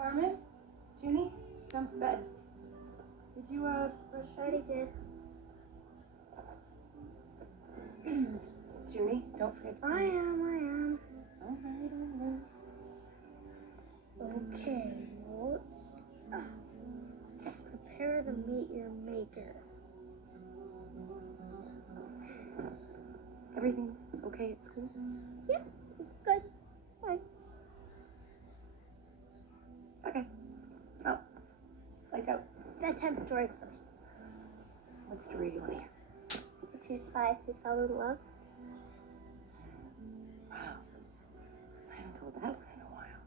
Carmen? Junie? Time for bed. Did you, brush your Already did. Junie, don't forget to... I am. Alright. Okay, notes. Prepare to meet your maker. Everything okay at school? Yeah, it's good. It's fine. Okay. Oh, lights out. Bedtime story first. What story do you want to hear? The two spies who fell in love. Wow. I haven't told that one in a while.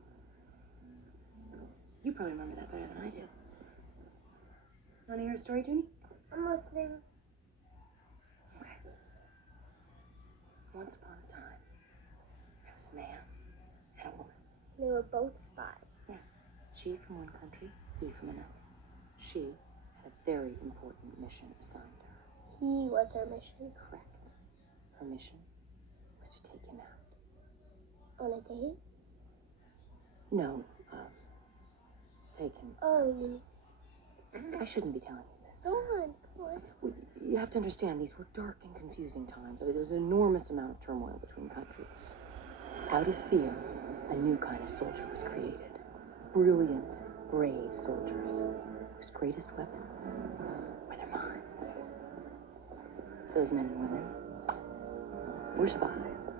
You probably remember that better than I do. You want to hear a story, Junie? I'm listening. Okay. Once upon a time, there was a man and a woman. They were both spies. Yes. She from one country, he from another. She had a very important mission assigned to her. He was her mission. Correct. Her mission was to take him out. On a date? No, take him. Oh, I shouldn't be telling you this. go on. Well, you have to understand, these were dark and confusing times. There was an enormous amount of turmoil between countries. Out of fear, a new kind of soldier was created. Brilliant, brave soldiers whose greatest weapons were their minds. Those men and women were spies.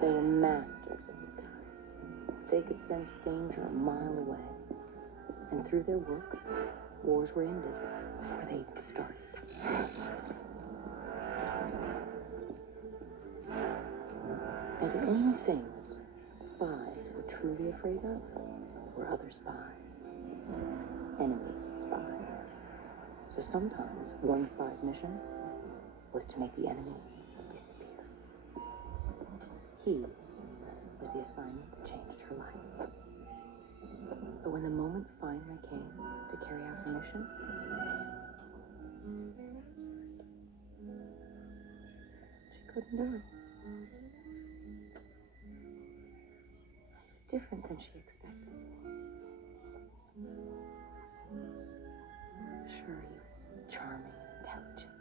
They were masters of disguise. They could sense danger a mile away. And through their work, wars were ended before they even started. And the only things spies were truly afraid of were other spies. Enemy spies. So sometimes one spy's mission was to make the enemy disappear. He was the assignment that changed her life. But when the moment finally came to carry out her mission, she couldn't do it. It was different than she expected. Sure, he was charming and intelligent.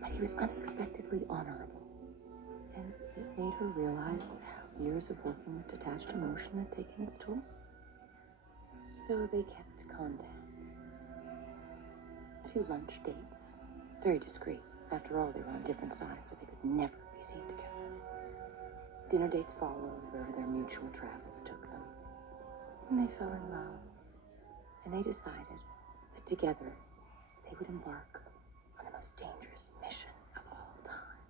But he was unexpectedly honorable. And it made her realize how years of working with detached emotion had taken its toll. So they kept contact. A few lunch dates. Very discreet. After all, they were on different sides, so they could never be seen together. Dinner dates followed wherever their mutual travels took them. And they fell in love. And they decided that together they would embark on the most dangerous mission of all time.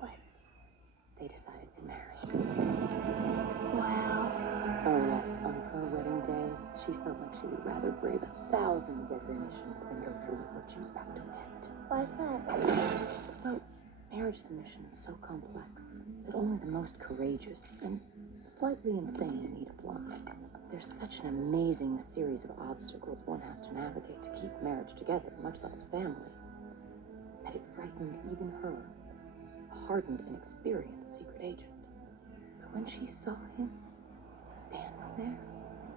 What? They decided to marry. Wow. Oh yes, on her wedding day, she felt like she would rather brave 1,000 deadly missions than go through with what she was about to attempt. Why is that? Well, marriage as a mission is so complex that only the most courageous and slightly insane need apply. There's such an amazing series of obstacles one has to navigate to keep marriage together, much less family, that it frightened even her, a hardened and experienced secret agent. But when she saw him standing there,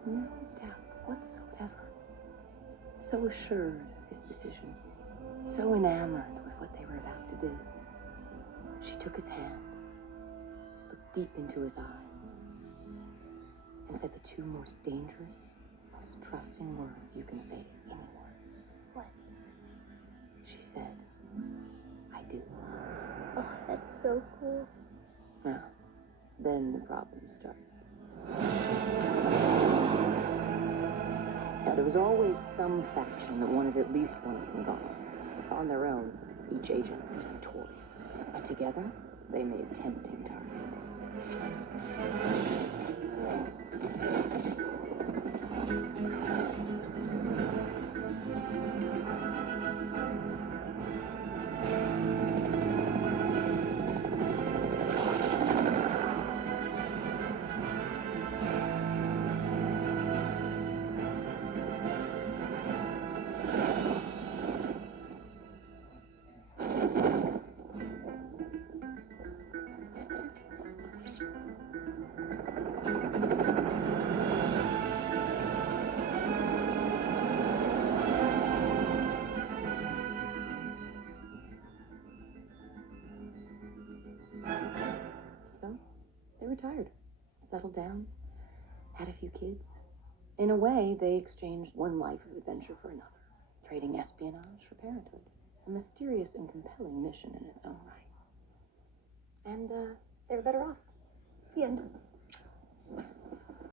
no doubt whatsoever, so assured of his decision, so enamored with what they were about to do, she took his hand, looked deep into his eyes, and said the two most dangerous, most trusting words you can say to anyone. What? She said, I do. Oh, that's so cool. Now, then the problems started. Now, there was always some faction that wanted at least one of them gone. On their own, each agent was notorious. But together, they made tempting targets. retired, settled down, had a few kids. In a way, they exchanged one life of adventure for another, trading espionage for parenthood, a mysterious and compelling mission in its own right. And they were better off. The end.